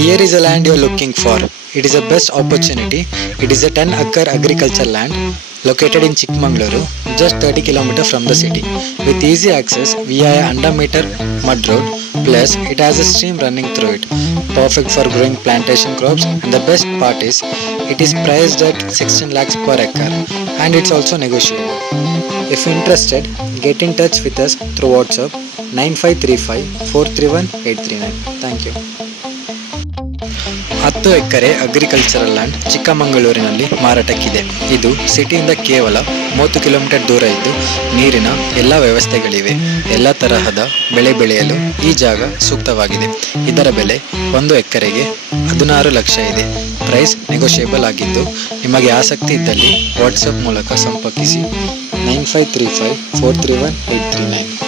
Here is a land you are looking for. It is a best opportunity. It is a 10-acre agriculture land located in Chikmagaluru, just 30 km from the city, with easy access via a 100-meter mud road. Plus, it has a stream running through it, perfect for growing plantation crops. And the best part is, it is priced at 16 lakhs per acre, and it's also negotiable. If interested, get in touch with us through WhatsApp 9535 431 839. Thank you. 10 acre agricultural land ಚಿಕ್ಕಮಗಳೂರಿನಲ್ಲಿ ಮಾರಾಟಕ್ಕಿದೆ. ಇದು ಸಿಟಿಯಿಂದ ಕೇವಲ 30 kilometre ದೂರ ಇದ್ದು ನೀರಿನ ಎಲ್ಲ ವ್ಯವಸ್ಥೆಗಳಿವೆ. ಎಲ್ಲ ತರಹದ ಬೆಳೆ ಬೆಳೆಯಲು ಈ ಜಾಗ ಸೂಕ್ತವಾಗಿದೆ. ಇದರ ಬೆಲೆ 1 ಎಕರೆಗೆ 16 ಲಕ್ಷ ಇದೆ. ಪ್ರೈಸ್ ನೆಗೋಷಿಯೇಬಲ್ ಆಗಿದ್ದು, ನಿಮಗೆ ಆಸಕ್ತಿ ಇದ್ದಲ್ಲಿ ವಾಟ್ಸಪ್ ಮೂಲಕ ಸಂಪರ್ಕಿಸಿ 9535 431 839.